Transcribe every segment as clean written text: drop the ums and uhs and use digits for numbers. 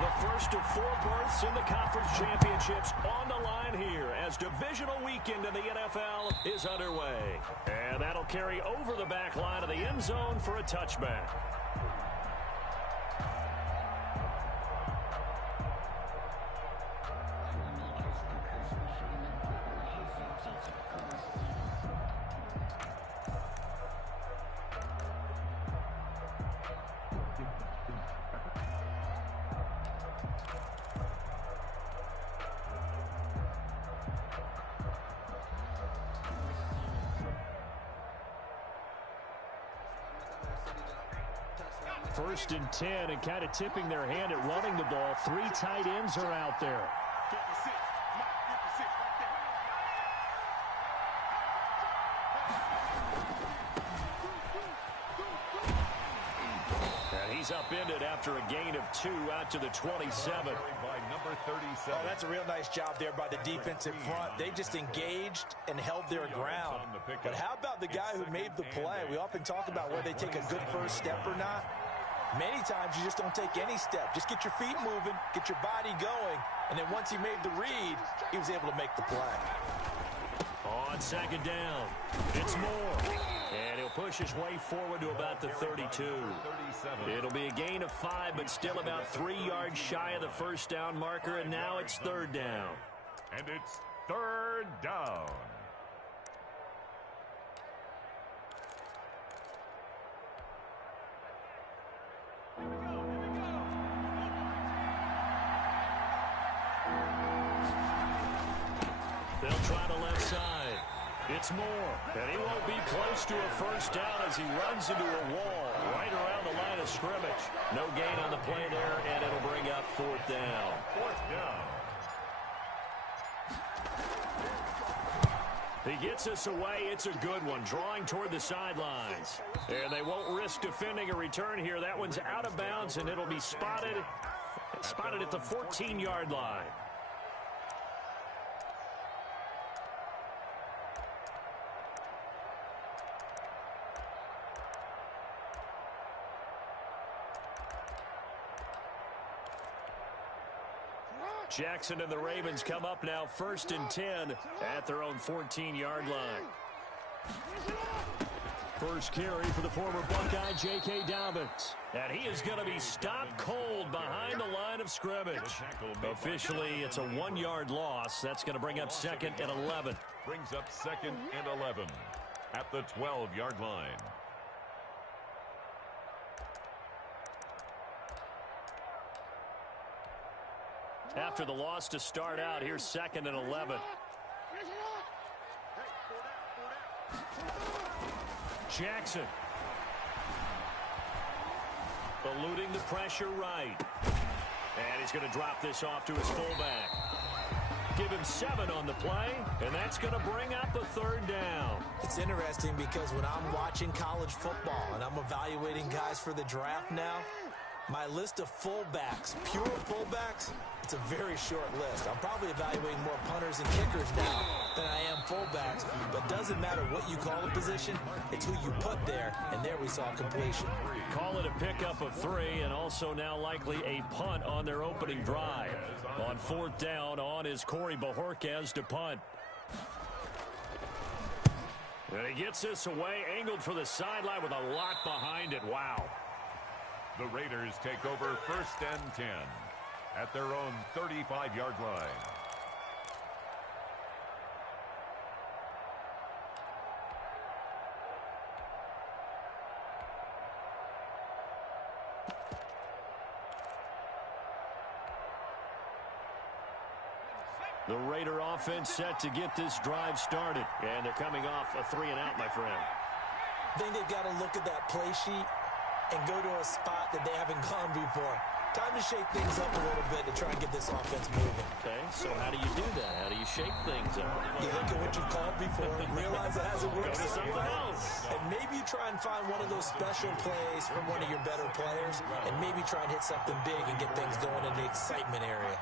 The first of 4 berths in the conference championships on the line here as divisional weekend in the NFL is underway. And that'll carry over the back line of the end zone for a touchback. First and 10, and kind of tipping their hand at running the ball. 3 tight ends are out there. And he's upended after a gain of 2 out to the 27. Oh, that's a real nice job there by the defensive front. They just engaged and held their ground. But how about the guy who made the play? We often talk about whether they take a good first step or not. Many times you just don't take any step. Just get your feet moving, get your body going, and then once he made the read, he was able to make the play. On second down, it's Moore. And he'll push his way forward to about the 32. It'll be a gain of 5, but still about 3 yards shy of the first down marker, and now it's 3rd down. And it's 3rd down. They'll try the left side. It's Moore, and he won't be close to a first down as he runs into a wall right around the line of scrimmage. No gain on the play there, and it'll bring up 4th down. 4th down. He gets us away. It's a good one, drawing toward the sidelines. And they won't risk defending a return here. That one's out of bounds, and it'll be spotted at the 14-yard line. Jackson and the Ravens come up now 1st and 10 at their own 14-yard line. First carry for the former Buckeye, J.K. Dobbins. And he is going to be stopped cold behind the line of scrimmage. Officially, it's a 1-yard loss. That's going to bring up 2nd and 11. Brings up 2nd and 11 at the 12-yard line. After the loss to start out, here's 2nd and 11. Jackson. Eluding the pressure right. And he's going to drop this off to his fullback. Give him 7 on the play, and that's going to bring up a 3rd down. It's interesting because when I'm watching college football and I'm evaluating guys for the draft now, my list of fullbacks, pure fullbacks, it's a very short list. I'm probably evaluating more punters and kickers now than I am fullbacks, but doesn't matter what you call a position, it's who you put there, and there we saw completion. Call it a pickup of 3, and also now likely a punt on their opening drive. On 4th down, on is Corey Bojorquez to punt. And he gets this away, angled for the sideline with a lot behind it. Wow. The Raiders take over 1st and 10 at their own 35-yard line. The Raider offense set to get this drive started. And thee coming off a 3-and-out, my friend. I think they've got to look at that play sheet and go to a spot that they haven't gone before. Time to shake things up a little bit to try and get this offense moving. Okay, so how do you do that? How do you shake things up? You look at what you've called before and realize it hasn't worked. Go to something else. And maybe you try and find one of those special plays from one of your better players, and maybe try and hit something big and get things going in the excitement area.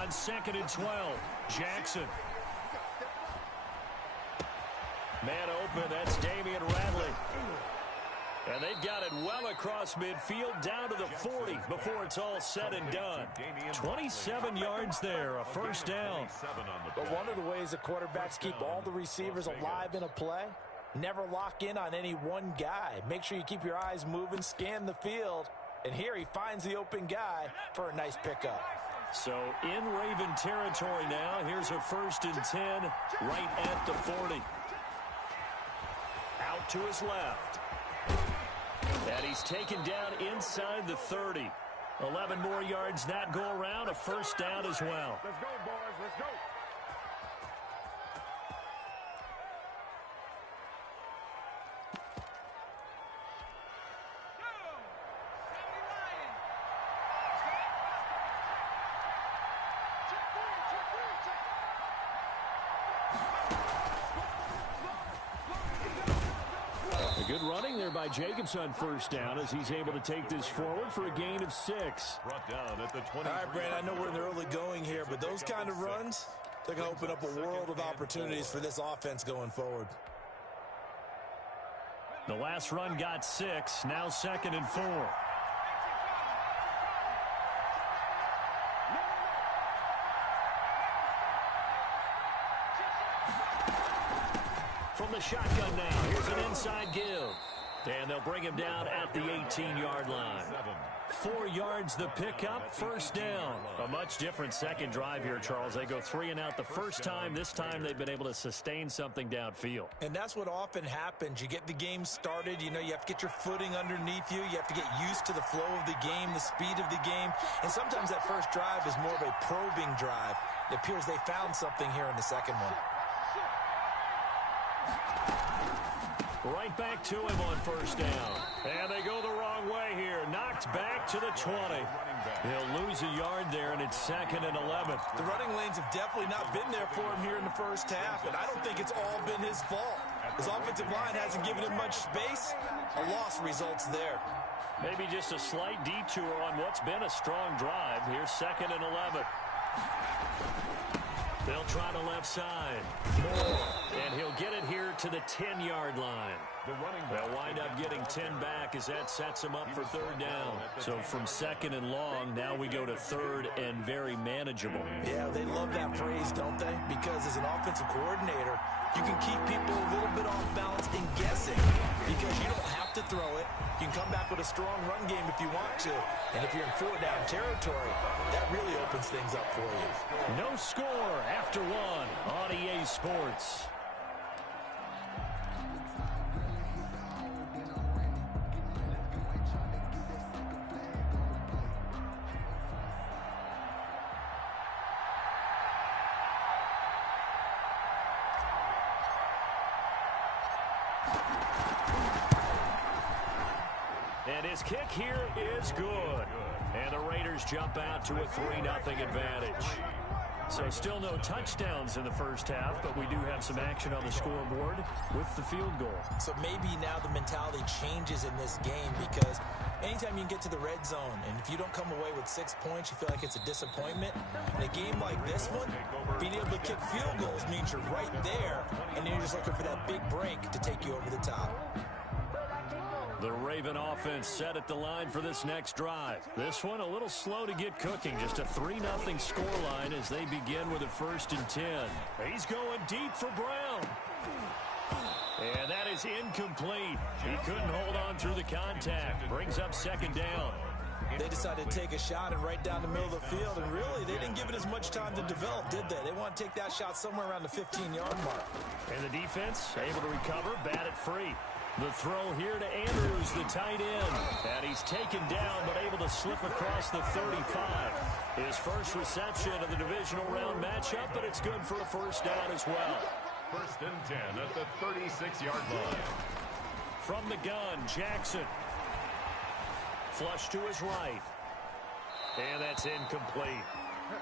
On 2nd and 12, Jackson. Man open, that's Damian Radley. And they've got it well across midfield down to the 40 before it's all said and done. 27 yards there, a first down. But one of the ways the quarterbacks keep all the receivers alive in a play, never lock in on any one guy. Make sure you keep your eyes moving, scan the field. And here he finds the open guy for a nice pickup. So in Raven territory now, here's a 1st and 10 right at the 40. Out to his left. And he's taken down inside the 30. 11 more yards that go around, a first down as well. Let's go, boys. Let's go. Good running there by Jacobs on first down as he's able to take this forward for a gain of 6. Brought down at the 20. All right, Brandon, I know we're in the early going here, but those kind of runs, they're going to open up a world of opportunities for this offense going forward. The last run got 6, now 2nd and 4. From the shotgun now, here's an inside give. And they'll bring him down at the 18-yard line. 4 yards the pickup, first down. A much different second drive here, Charles. They go 3 and out the first time. This time they've been able to sustain something downfield. And that's what often happens. You get the game started. You know, you have to get your footing underneath you. You have to get used to the flow of the game, the speed of the game. And sometimes that first drive is more of a probing drive. It appears they found something here in the second one. Right back to him on first down. And they go the wrong way here. Knocked back to the 20. He'll lose a yard there, and it's 2nd and 11. The running lanes have definitely not been there for him here in the first half, and I don't think it's all been his fault. His offensive line hasn't given him much space. A loss results there. Maybe just a slight detour on what's been a strong drive. Here's 2nd and 11. They'll try the left side. And he'll get it here to the 10-yard line. They'll wind up getting 10 back as that sets him up for 3rd down. So from 2nd and long, now we go to 3rd and very manageable. Yeah, they love that phrase, don't they? Because as an offensive coordinator, you can keep people a little bit off balance and guessing because you don't have to throw it. You can come back with a strong run game if you want to. And if you're in 4-down territory, that really opens things up for you. No score after 1 on EA Sports. And his kick here is good. And the Raiders jump out to a 3-0 advantage. So still no touchdowns in the first half, but we do have some action on the scoreboard with the field goal. So maybe now the mentality changes in this game because anytime you can get to the red zone, and if you don't come away with 6 points, you feel like it's a disappointment. In a game like this one, being able to kick field goals means you're right there, and you're just looking for that big break to take you over the top. The Raven offense set at the line for this next drive. This one a little slow to get cooking. Just a 3-0 scoreline as they begin with a 1st and 10. He's going deep for Brown. And that is incomplete. He couldn't hold on through the contact. Brings up 2nd down. They decided to take a shot and right down the middle of the field, and really, they didn't give it as much time to develop, did they? They want to take that shot somewhere around the 15-yard mark. And the defense able to recover, bat it free. The throw here to Andrews, the tight end. And he's taken down, but able to slip across the 35. His first reception of the divisional round matchup, but it's good for a first down as well. 1st and 10 at the 36-yard line. From the gun, Jackson. Flush to his right. And that's incomplete.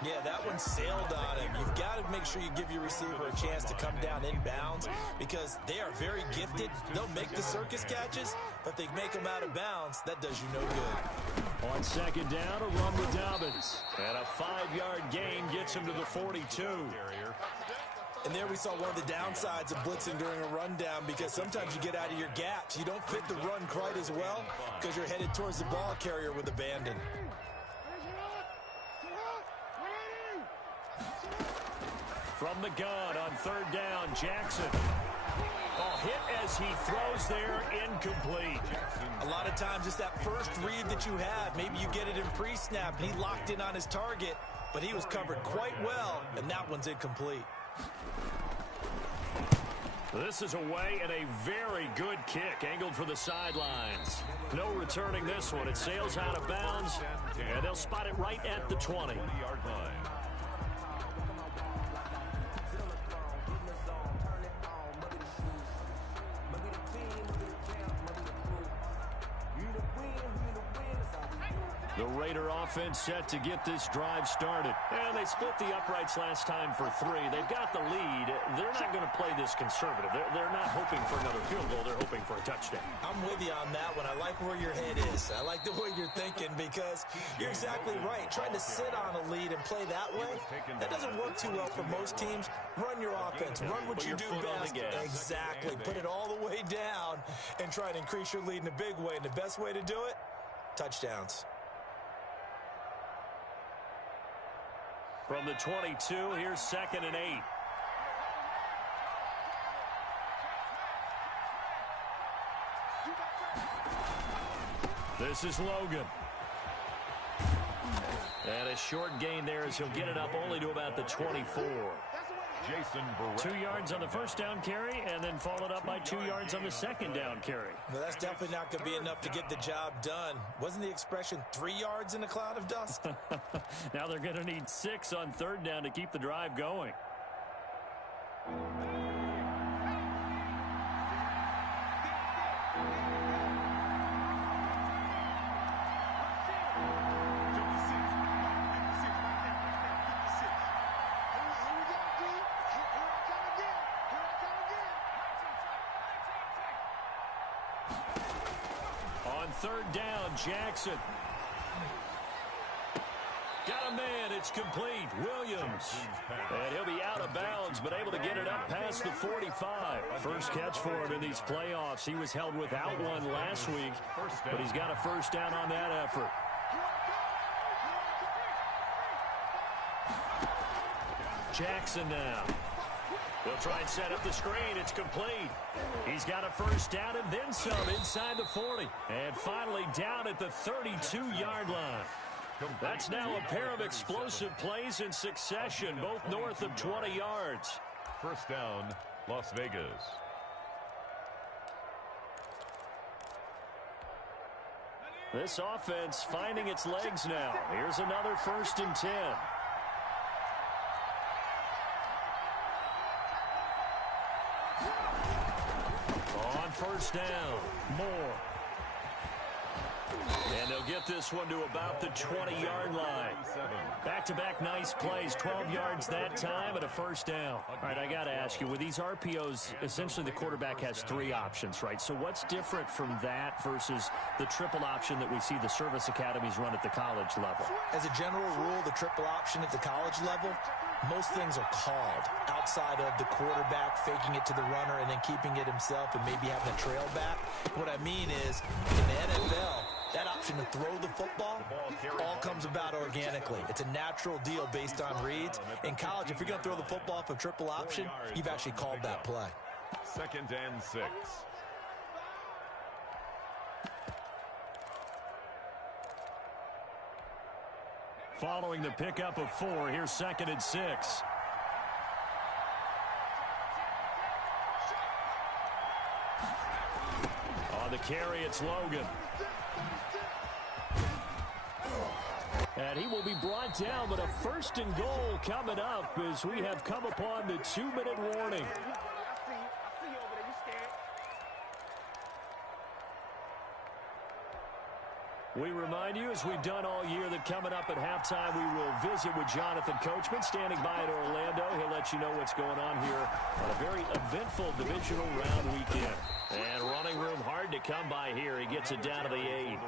Yeah, that one sailed on him. You've got to make sure you give your receiver a chance to come down inbounds because they are very gifted. They'll make the circus catches, but they make them out of bounds. That does you no good. On 2nd down, a run with Dobbins. And a 5-yard gain gets him to the 42. And there we saw one of the downsides of blitzing during a rundown, because sometimes you get out of your gaps. You don't fit the run quite as well because you're headed towards the ball carrier with abandon. From the gun on third down, Jackson. Oh, hit as he throws there, incomplete. A lot of times it's that first read that you have. Maybe you get it in pre-snap, and he locked in on his target, but he was covered quite well, and that one's incomplete. This is away and a very good kick, angled for the sidelines. No returning this one. It sails out of bounds, and they'll spot it right at the 20-yard line. The Raider offense set to get this drive started. And they split the uprights last time for 3. They've got the lead. They're not going to play this conservative. They're not hoping for another field goal. They're hoping for a touchdown. I'm with you on that one. I like where your head is. I like the way you're thinking, because you're exactly right. Trying to sit on a lead and play that way, that doesn't work too well for most teams. Run your offense. Run what you do best. Exactly. Put it all the way down and try to increase your lead in a big way. And the best way to do it, touchdowns. From the 22, here's 2nd and 8. This is Logan. And a short gain there as he'll get it up only to about the 24. 2 yards on the first down carry, and then followed up by 2 yards on the second down carry. Well, that's definitely not going to be enough to get the job done. Wasn't the expression 3 yards in a cloud of dust? Now they're going to need 6 on third down to keep the drive going. Third down, Jackson. Got a man, it's complete. Williams. And he'll be out of bounds, but able to get it up past the 45. First catch for him in these playoffs. He was held without one last week, but he's got a first down on that effort. Jackson now. They'll try and set up the screen. It's complete. He's got a first down and then some inside the 40. And finally down at the 32-yard line. That's now a pair of explosive plays in succession, both north of 20 yards. First down, Las Vegas. This offense finding its legs now. Here's another 1st and 10. First down, Moore. And they'll get this one to about the 20-yard line. Back-to-back nice plays, 12 yards that time and a first down. All right, I got to ask you, with these RPOs, essentially the quarterback has 3 options, right? So what's different from that versus the triple option that we see the service academies run at the college level? As a general rule, the triple option at the college level, most things are called outside of the quarterback faking it to the runner and then keeping it himself and maybe having a trail back. What I mean is, in the NFL, that option to throw the football all comes about organically. It's a natural deal based on reads. In college, if you're going to throw the football off a triple option, you've actually called that play. 2nd and 6. Following the pickup of 4, here's 2nd and 6. On the carry, it's Logan. And he will be brought down, but a 1st and goal coming up as we have come upon the 2-minute warning. We remind you, as we've done all year, that coming up at halftime, we will visit with Jonathan Coachman, standing by in Orlando. He'll let you know what's going on here on a very eventful divisional round weekend. And running room hard to come by here. He gets it down to the 8.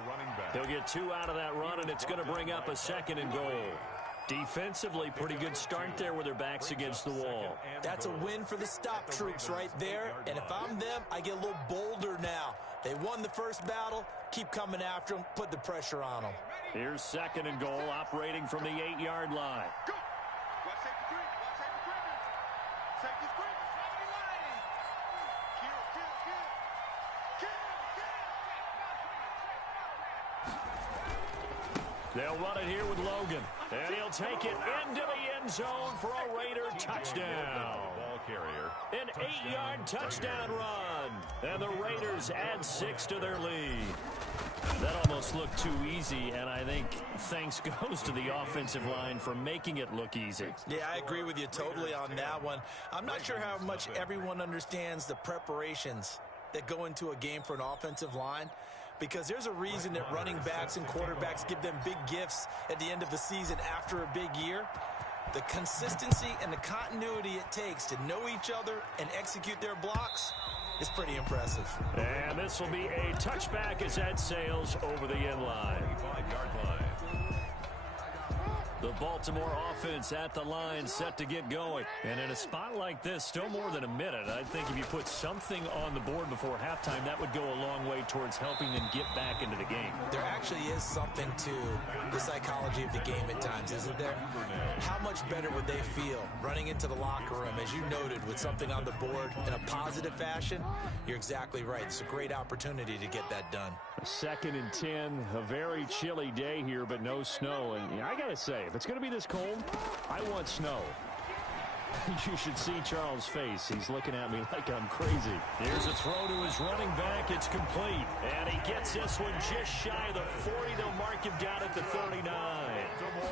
He'll get 2 out of that run, and it's going to bring up a 2nd and goal. Defensively, pretty good start there with their backs against the wall. That's a win for the stop troops right there. And if I'm them, I get a little bolder now. They won the first battle. Keep coming after them. Put the pressure on them. Here's 2nd and goal, operating from the 8-yard line. They'll run it here with Logan. And he'll take it into the end zone for a Raider touchdown. Ball carrier. An 8-yard touchdown run. And the Raiders add 6 to their lead. That almost looked too easy, and I think thanks goes to the offensive line for making it look easy. Yeah, I agree with you totally on that one. I'm not sure how much everyone understands the preparations that go into a game for an offensive line, because there's a reason that running backs and quarterbacks give them big gifts at the end of the season after a big year. The consistency and the continuity it takes to know each other and execute their blocks is pretty impressive. And this will be a touchback as that sails over the end line. 5-yard line. The Baltimore offense at the line, set to get going. And in a spot like this, still more than a minute, I think if you put something on the board before halftime, that would go a long way towards helping them get back into the game. There actually is something to the psychology of the game at times, isn't there? How much better would they feel running into the locker room, as you noted, with something on the board in a positive fashion? You're exactly right. It's a great opportunity to get that done. 2nd and 10, a very chilly day here, but no snow. And I got to say, if it's going to be this cold, I want snow. You should see Charles' face. He's looking at me like I'm crazy. Here's a throw to his running back. It's complete. And he gets this one just shy of the 40. They'll mark him down at the 39.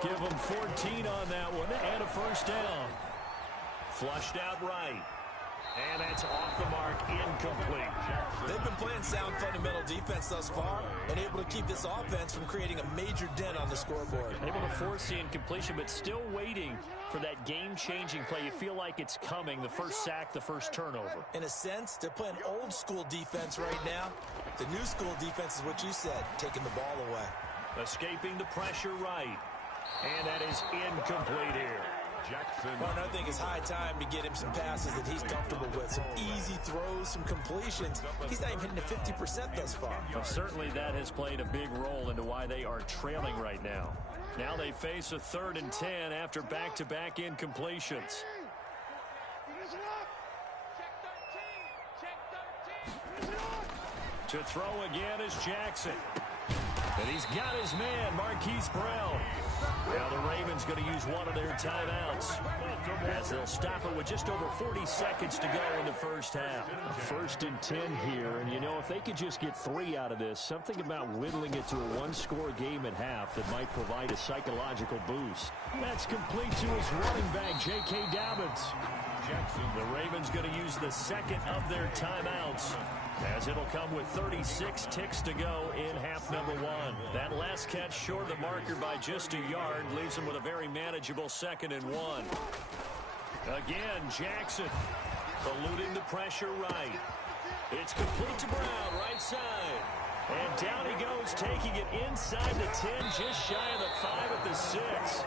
Give him 14 on that one and a first down. Flushed out right. And that's off the mark, incomplete. They've been playing sound fundamental defense thus far and able to keep this offense from creating a major dent on the scoreboard. Able to force the incompletion, but still waiting for that game-changing play. You feel like it's coming, the first sack, the first turnover. In a sense, they're playing old-school defense right now. The new school defense is what you said, taking the ball away. Escaping the pressure right. And that is incomplete here. Jackson. Well, another thing, it's high time to get him some passes that he's comfortable with. Some easy throws, some completions. He's not even hitting the 50% thus far. Well, certainly that has played a big role into why they are trailing right now. Now they face a 3rd and 10 after back-to-back incompletions. To throw again is Jackson. And he's got his man, Marquise Brown. Now the Ravens going to use one of their timeouts as they'll stop it with just over 40 seconds to go in the first half. 1st and 10 here, and you know, if they could just get 3 out of this, something about whittling it to a one-score game at half that might provide a psychological boost. That's complete to his running back, J.K. Dobbins. Jackson, the Ravens going to use the 2nd of their timeouts, as it'll come with 36 ticks to go in half number 1. That last catch short of the marker by just a yard leaves them with a very manageable 2nd and 1. Again, Jackson eluding the pressure right. It's complete to Brown, right side. And down he goes, taking it inside the 10, just shy of the 5 at the 6.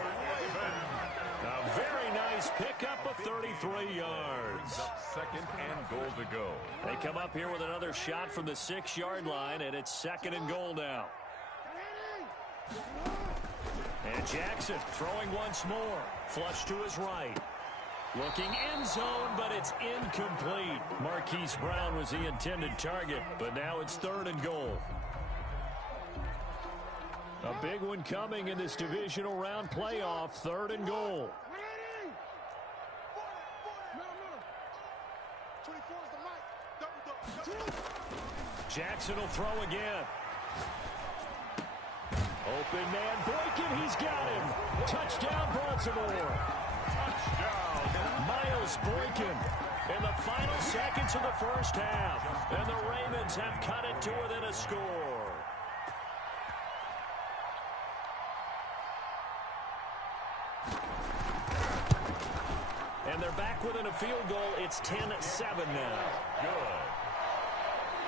A very nice pickup of 33 yards. 2nd and goal to go. They come up here with another shot from the 6-yard line, and it's 2nd and goal now. And Jackson throwing once more. Flush to his right. Looking end zone, but it's incomplete. Marquise Brown was the intended target, but now it's 3rd and goal. A big one coming in this divisional round playoff, 3rd and goal. Jackson will throw again. Open man, Boykin, he's got him. Touchdown, Baltimore. Touchdown. Miles Boykin in the final seconds of the first half. And the Ravens have cut it to within a score. And they're back within a field goal. It's 10-7 now. Good.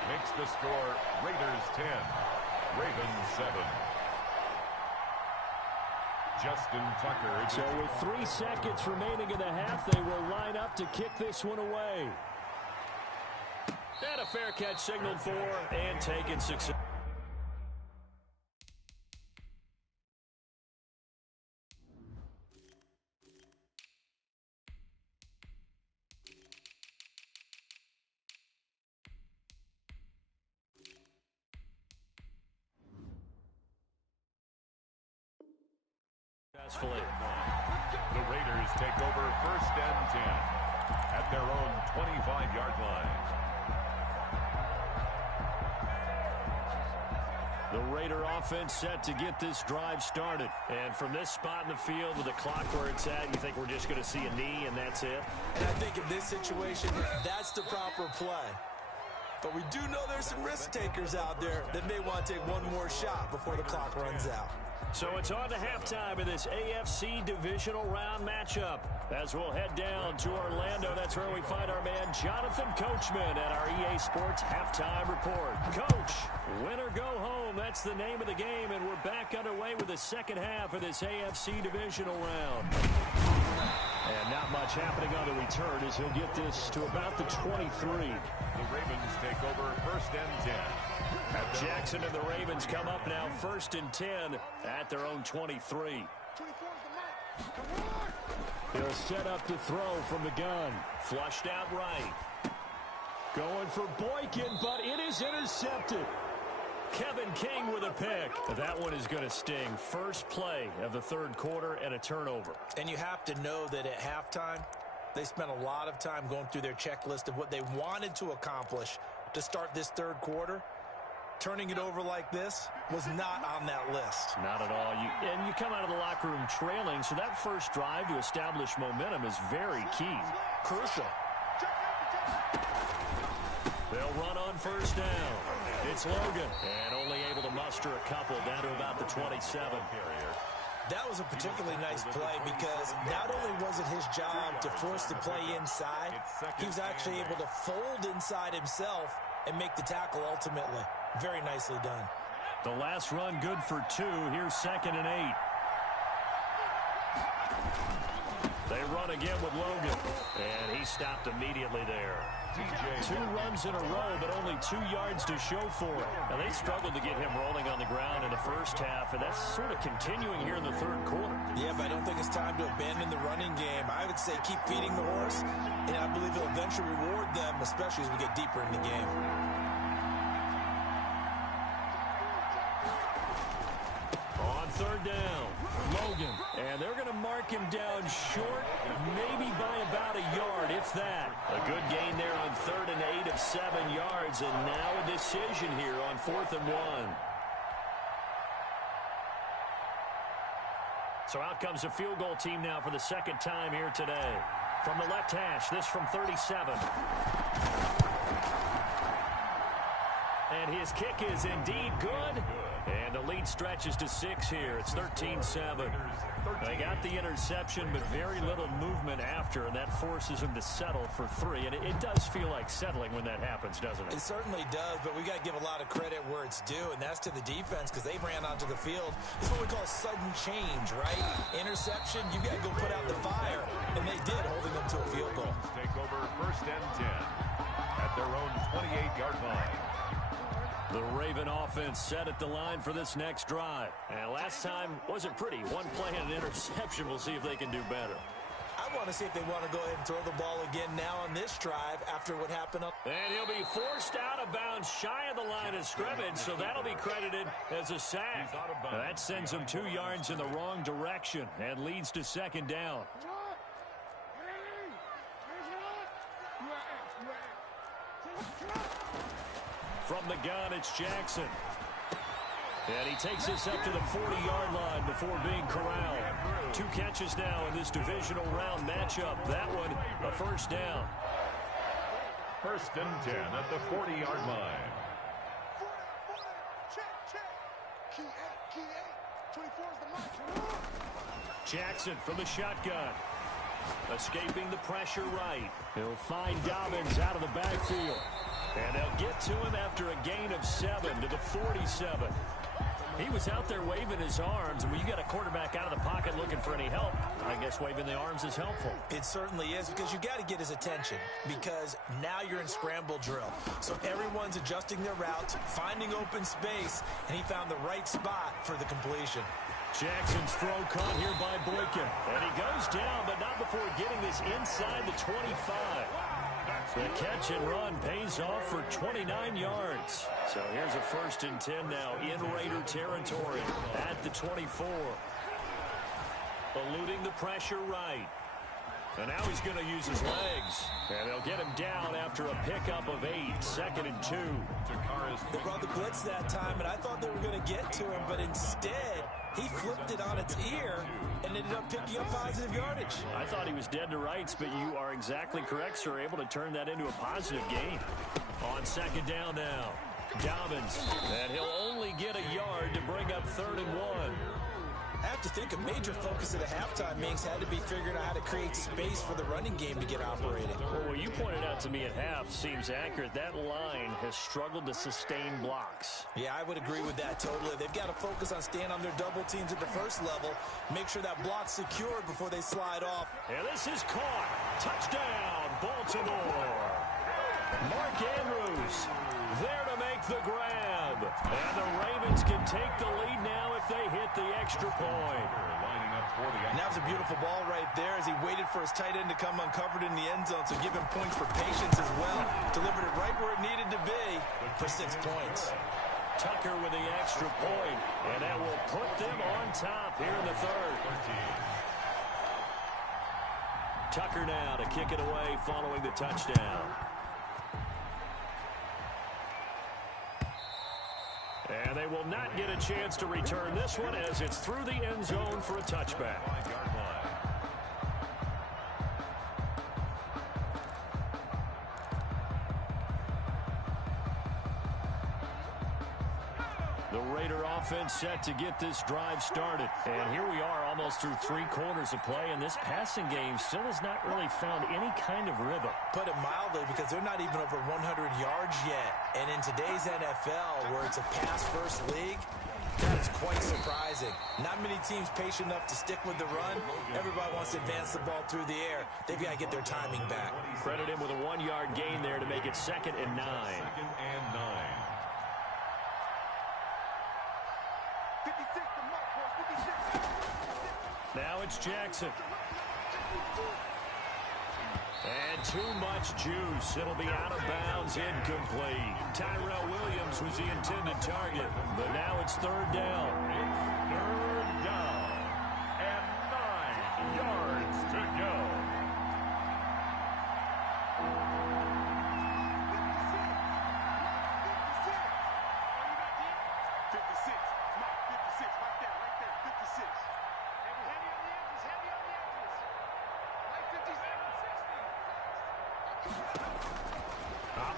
Makes the score Raiders 10, Ravens 7. Justin Tucker. So with 3 seconds remaining in the half, they will line up to kick this one away. And a fair catch signaled for and taken success. The Raiders take over 1st and 10 at their own 25-yard line. The Raider offense set to get this drive started. And from this spot in the field with the clock where it's at, you think we're just going to see a knee and that's it? And I think in this situation, that's the proper play. But we do know there's some risk takers out there that may want to take one more shot before the clock runs out. So it's on to halftime in this AFC divisional round matchup. As we'll head down to Orlando, that's where we find our man Jonathan Coachman at our EA Sports Halftime Report. Coach, win or go home, that's the name of the game, and we're back underway with the second half of this AFC divisional round. And not much happening on the return as he'll get this to about the 23. The Ravens take over 1st and 10. Jackson and the Ravens come up now 1st and 10 at their own 23. He'll set up to throw from the gun. Flushed out right. Going for Boykin, but it is intercepted. Kevin King with a pick. That one is going to sting. First play of the 3rd quarter and a turnover. And you have to know that at halftime, they spent a lot of time going through their checklist of what they wanted to accomplish to start this 3rd quarter. Turning it over like this was not on that list. Not at all. You come out of the locker room trailing, so that first drive to establish momentum is very key. Crucial. They'll run on 1st down. It's Logan, and only able to muster a couple down to about the 27. That was a particularly nice play because not only was it his job to force the play inside, he was actually able to fold inside himself and make the tackle ultimately. Very nicely done. The last run good for 2. Here's 2nd and 8. They run again with Logan, and he stopped immediately there. 2 runs in a row, but only 2 yards to show for it. Now, they struggled to get him rolling on the ground in the first half, and that's sort of continuing here in the 3rd quarter. Yeah, but I don't think it's time to abandon the running game. I would say keep feeding the horse, and I believe it'll eventually reward them, especially as we get deeper in the game. On 3rd down, Logan, and they're going to mark him down short, maybe by about a yard, if that. A good gain there on 3rd and 8 of 7 yards, and now a decision here on 4th and 1. So out comes the field goal team now for the 2nd time here today. From the left hash, this from 37. And his kick is indeed good. And the lead stretches to 6 here. It's 13-7. They got the interception, but very little movement after, and that forces them to settle for 3. And it does feel like settling when that happens, doesn't it? It certainly does, but we got to give a lot of credit where it's due, and that's to the defense because they ran onto the field. It's what we call a sudden change, right? Interception, you got to go put out the fire, and they did, holding them to a field goal. Take over 1st and 10 at their own 28-yard line. The Raven offense set at the line for this next drive. And last time wasn't pretty. 1 play and an interception. We'll see if they can do better. I want to see if they want to go ahead and throw the ball again now on this drive after what happened. And he'll be forced out of bounds shy of the line of scrimmage, so that'll be credited as a sack. That sends him 2 yards in the wrong direction and leads to 2nd down. From the gun, it's Jackson. And he takes this up to the 40-yard line before being corralled. 2 catches now in this divisional round matchup. That one, a 1st down. 1st and 10 at the 40-yard line. Jackson from the shotgun. Escaping the pressure right. He'll find Dobbins out of the backfield. And they'll get to him after a gain of 7 to the 47. He was out there waving his arms, and when you got a quarterback out of the pocket looking for any help, I guess waving the arms is helpful. It certainly is, because you got to get his attention, because now you're in scramble drill. So everyone's adjusting their routes, finding open space, and he found the right spot for the completion. Jackson's throw caught here by Boykin. And he goes down, but not before getting this inside the 25. The catch and run pays off for 29 yards. So here's a 1st and 10 now in Raider territory at the 24. Eluding the pressure right. And now he's going to use his legs. And they'll get him down after a pickup of 8, 2nd and 2. They brought the blitz that time, and I thought they were going to get to him, but instead he flipped it on its ear and ended up picking up positive yardage. I thought he was dead to rights, but you are exactly correct, sir. Able to turn that into a positive gain. On 2nd down now, Dobbins. And he'll only get a yard to bring up 3rd and 1. I have to think a major focus at the halftime meetings had to be figuring out how to create space for the running game to get operating. Well, what you pointed out to me at half seems accurate. That line has struggled to sustain blocks. Yeah, I would agree with that totally. They've got to focus on staying on their double teams at the first level, make sure that block's secured before they slide off. And this is caught. Touchdown, Baltimore. Mark Andrews there to make the grab. And the Ravens can take the lead now if they hit the extra point. And that was a beautiful ball right there as he waited for his tight end to come uncovered in the end zone, so give him points for patience as well. Delivered it right where it needed to be for 6 points. Tucker with the extra point, and that will put them on top here in the 3rd. Tucker now to kick it away following the touchdown. And they will not get a chance to return this one as it's through the end zone for a touchback. The Raider offense set to get this drive started. And here we are almost through 3 quarters of play, and this passing game still has not really found any kind of rhythm. Put it mildly, because they're not even over 100 yards yet. And in today's NFL, where it's a pass-first league, that is quite surprising. Not many teams patient enough to stick with the run. Everybody wants to advance the ball through the air. They've got to get their timing back. Credit him with a 1-yard gain there to make it 2nd and 9. 2nd and 9. Now it's Jackson. And too much juice. It'll be out of bounds, incomplete. Tyrell Williams was the intended target, but now it's 3rd down. It's 3rd down and 9 yards to go.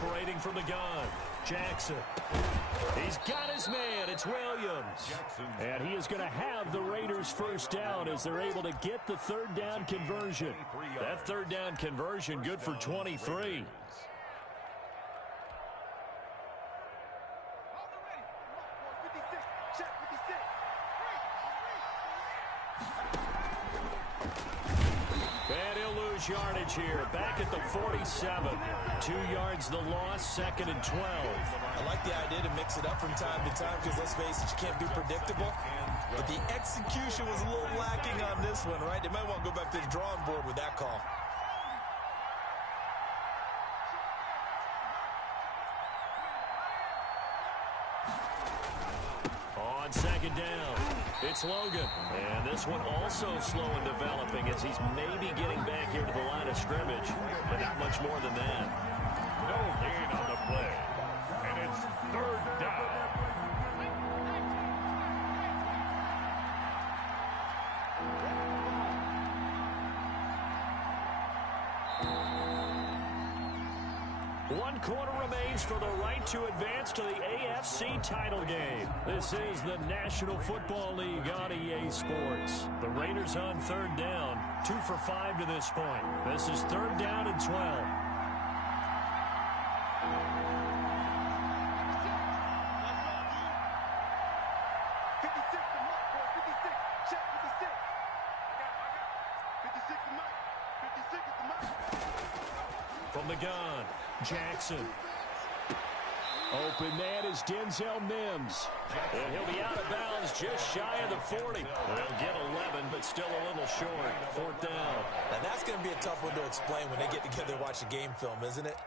Operating from the gun, Jackson. He's got his man. It's Williams. And he is going to have the Raiders' 1st down as they're able to get the 3rd down conversion. That 3rd down conversion good for 23. Yardage here, back at the 47. 2 yards the loss, 2nd and 12. I like the idea to mix it up from time to time because, let's face it, you can't be predictable. But the execution was a little lacking on this one, right? They might want to go back to the drawing board with that call. On 2nd down, it's Logan. And this one also slow in developing as he's maybe getting back here to the line of scrimmage, but not much more than that. No gain on the play, and it's 3rd down. One quarter remains for the right to advance to the AFC title game. This is the National Football League on EA Sports. The Raiders on 3rd down, 2 for 5 to this point. This is 3rd down and 12. From the gun, Jackson. Open man is Denzel Mims. And he'll be out of bounds just shy of the 40. They'll get 11, but still a little short. 4th down. Now, that's going to be a tough one to explain when they get together and watch a game film, isn't it?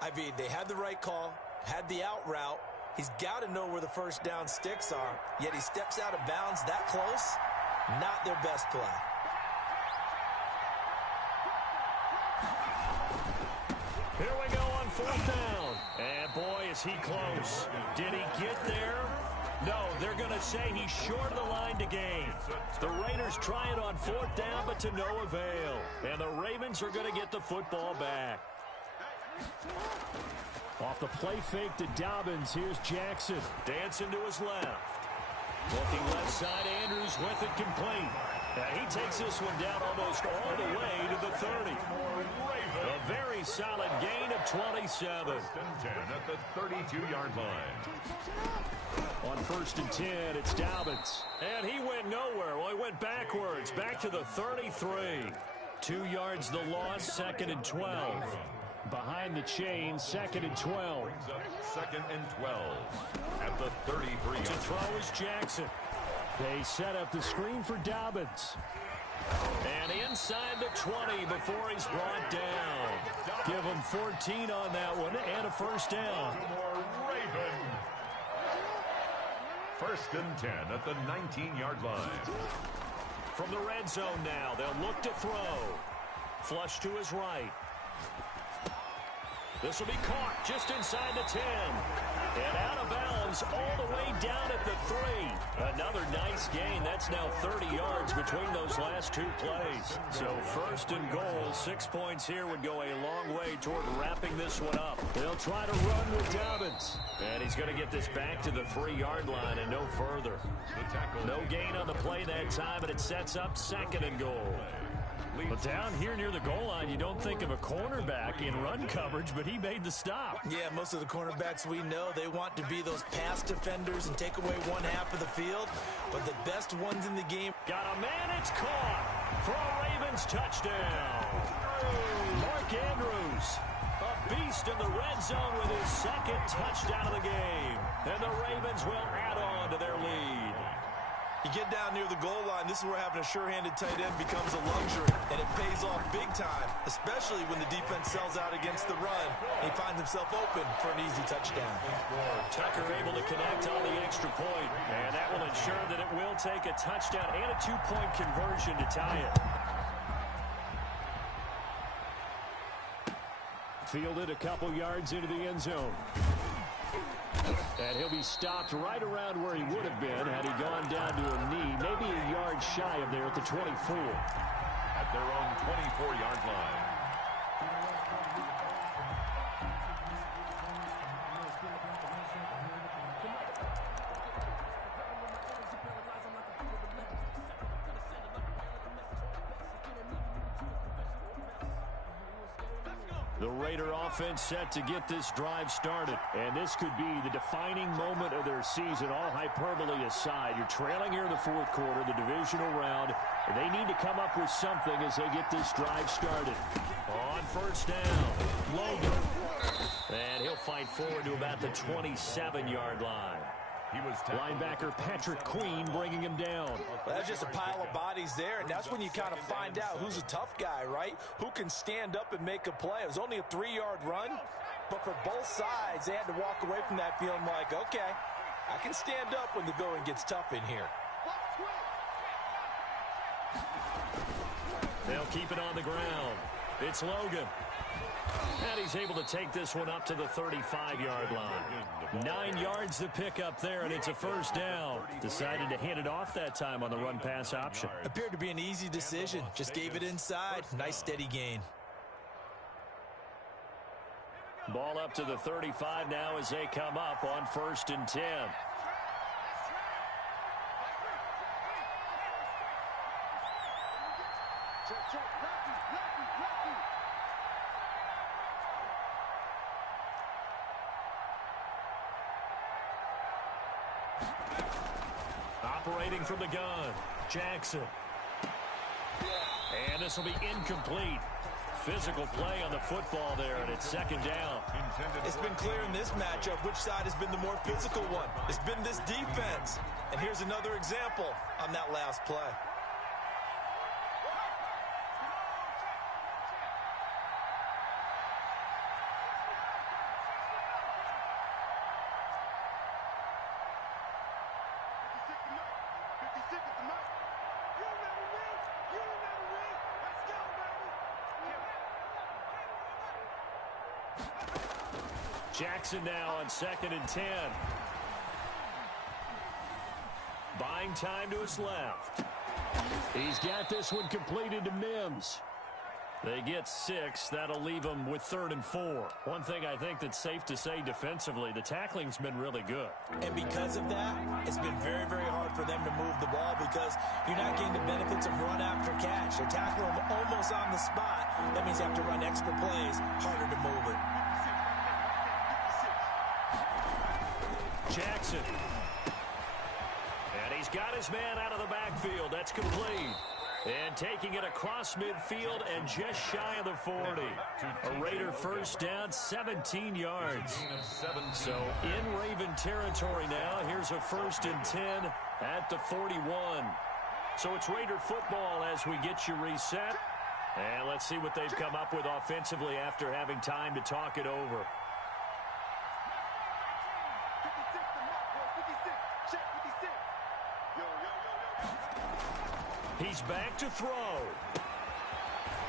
I mean, they had the right call, had the out route. He's got to know where the first down sticks are, yet he steps out of bounds that close. Not their best play. Here we go on 4th down. And boy, is he close. Did he get there? No, they're going to say he's short of the line to gain. The Raiders try it on 4th down, but to no avail. And the Ravens are going to get the football back. Off the play fake to Dobbins, here's Jackson. Dancing to his left. Looking left side, Andrews with it complete. And he takes this one down almost all the way to the 30. A very solid gain of 27. 1st and 10 at the 32-yard line. On 1st and 10, it's Dobbins. And he went nowhere. Well, he went backwards, back to the 33. 2 yards the loss, 2nd and 12. Behind the chain, 2nd and 12. 2nd and 12 at the 33. To throw is Jackson. They set up the screen for Dobbins. And inside the 20 before he's brought down. Give him 14 on that one and a 1st down. Raven. 1st and 10 at the 19-yard line. From the red zone now, they'll look to throw. Flush to his right. This will be caught just inside the 10. And out of bounds all the way down at the 3. Another nice gain. That's now 30 yards between those last 2 plays. So 1st and goal, 6 points here would go a long way toward wrapping this one up. They'll try to run with Dobbins. And he's going to get this back to the 3-yard line and no further. No gain on the play that time, and it sets up 2nd and goal. But down here near the goal line, you don't think of a cornerback in run coverage, but he made the stop. Yeah, most of the cornerbacks we know, they want to be those pass defenders and take away one half of the field. But the best ones in the game. Got a man, it's caught for a Ravens touchdown. Mark Andrews, a beast in the red zone with his 2nd touchdown of the game. And the Ravens will add on to their lead. You get down near the goal line, this is where having a sure-handed tight end becomes a luxury, and it pays off big time, especially when the defense sells out against the run. He finds himself open for an easy touchdown. Tucker able to connect on the extra point, and that will ensure that it will take a touchdown and a 2-point conversion to tie it. Fielded a couple yards into the end zone. And he'll be stopped right around where he would have been had he gone down to a knee, maybe a yard shy of there at the 24. At their own 24-yard line. The Raider offense set to get this drive started. And this could be the defining moment of their season, all hyperbole aside. You're trailing here in the 4th quarter, the divisional round. And they need to come up with something as they get this drive started. On 1st down, Logan. And he'll fight forward to about the 27-yard line. He was linebacker Patrick Queen bringing him down. Well, that's just a pile of bodies there, and that's when you kind of find out who's a tough guy, right? Who can stand up and make a play. It was only a 3-yard run, but for both sides, they had to walk away from that feeling like, okay, I can stand up when the going gets tough in here. They'll keep it on the ground. It's Logan. And he's able to take this one up to the 35-yard line. 9 yards to pick up there, and it's a 1st down. Decided to hand it off that time on the run-pass option. Appeared to be an easy decision. Just gave it inside. Nice, steady gain. Ball up to the 35 now as they come up on 1st and 10. Operating from the gun, Jackson. And this will be incomplete. physical play on the football there, and it's second down. It's been clear in this matchup which side has been the more physical one. It's been this defense. And here's another example on that last play. Jackson now on 2nd and 10. Buying time to his left. He's got this one completed to Mims. They get 6. That'll leave them with 3rd and 4. One thing I think that's safe to say defensively, the tackling's been really good. And because of that, it's been very, very hard for them to move the ball because you're not getting the benefits of run after catch. They're tackling them almost on the spot. That means you have to run extra plays, harder to move it. Jackson. And he's got his man out of the backfield. That's complete. And taking it across midfield and just shy of the 40. A Raider first down, 17 yards. So in Raven territory now. Here's a 1st and 10 at the 41. So it's Raider football as we get you reset. And let's see what they've come up with offensively after having time to talk it over. He's back to throw.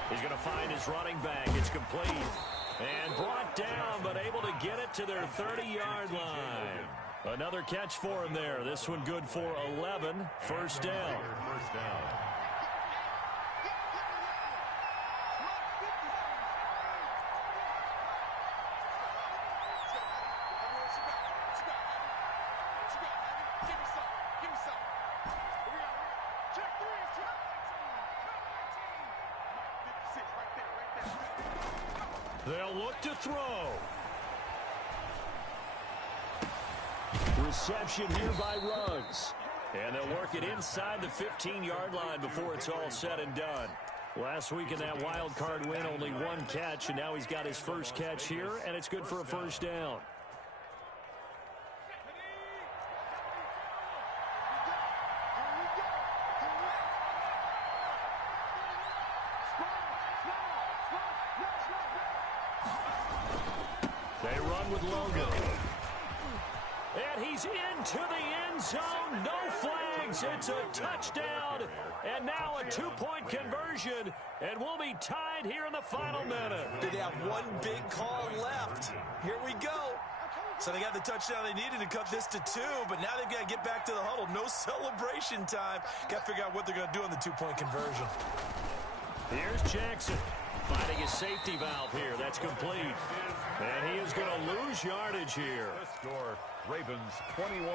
He's going to find his running back. It's complete. And brought down, but able to get it to their 30-yard line. Another catch for him there. This one good for 11. First down. They'll look to throw. Reception here by Ruggs. And they'll work it inside the 15-yard line before it's all said and done. Last week in that wild card win, only 1 catch, and now he's got his first catch here, and it's good for a first down. They run with Logan. And he's into the end zone. No flags. It's a touchdown. And now a 2-point conversion. And we'll be tied here in the final minute. They have one big call left. Here we go. So they got the touchdown they needed to cut this to 2, but now they've got to get back to the huddle. No celebration time. Got to figure out what they're going to do on the 2-point conversion. Here's Jackson. Finding his safety valve here. That's complete. And he is going to lose yardage here. Score, Ravens 21,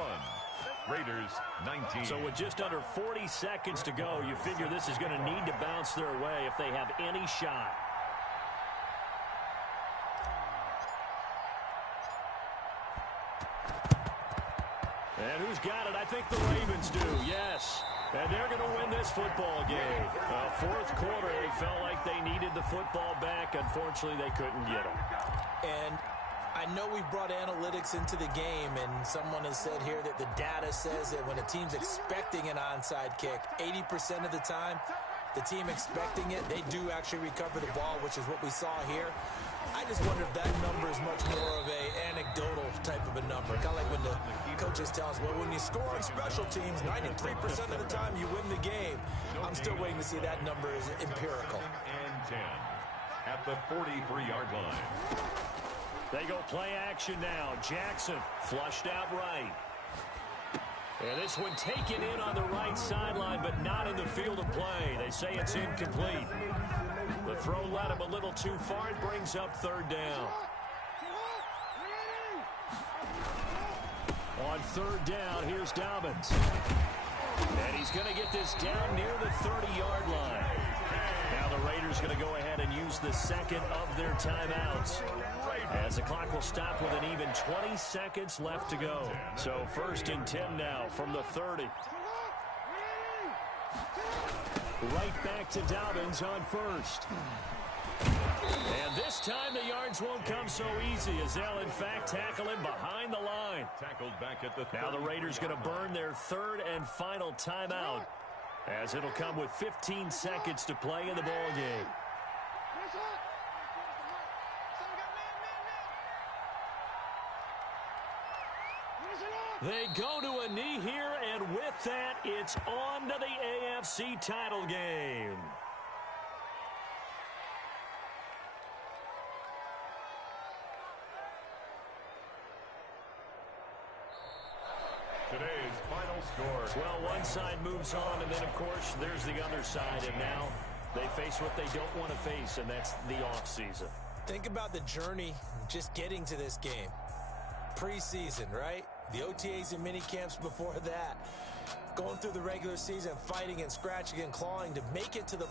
Raiders 19. So with just under 40 seconds to go, you figure this is going to need to bounce their way if they have any shot. And who's got it? I think the Ravens do, yes. And they're going to win this football game. Fourth quarter, they felt like they needed the football back. Unfortunately, they couldn't get it. And I know we've brought analytics into the game, and someone has said here that the data says that when a team's expecting an onside kick, 80% of the time, the team expecting it, they do actually recover the ball, which is what we saw here. I just wonder if that number is much more of a anecdotal type of a number. Kind of like when the coaches tell us, well, when you score on special teams, 93% of the time you win the game. I'm still waiting to see that number is empirical. And 10 at the 43-yard line. They go play action now. Jackson flushed out right. And this one taken in on the right sideline, but not in the field of play. They say it's incomplete. The throw led him a little too far. It brings up 3rd down. On 3rd down, here's Dobbins. And he's going to get this down near the 30-yard line. Now the Raiders going to go ahead and use the second of their timeouts, as the clock will stop with an even 20 seconds left to go. So 1st and 10 now from the 30. Right back to Dobbins on 1st. And this time the yards won't come so easy as they'll, in fact, tackle him behind the line. Tackled back at the now the Raiders going to burn their third and final timeout as it'll come with 15 seconds to play in the ball game. They go to a knee here, and with that, it's on to the AFC title game. Today's final score. Well, one side moves on, and then, of course, there's the other side, and now they face what they don't want to face, and that's the offseason. Think about the journey just getting to this game. Preseason, right? The OTAs and mini camps before that. Going through the regular season, fighting and scratching and clawing to make it to the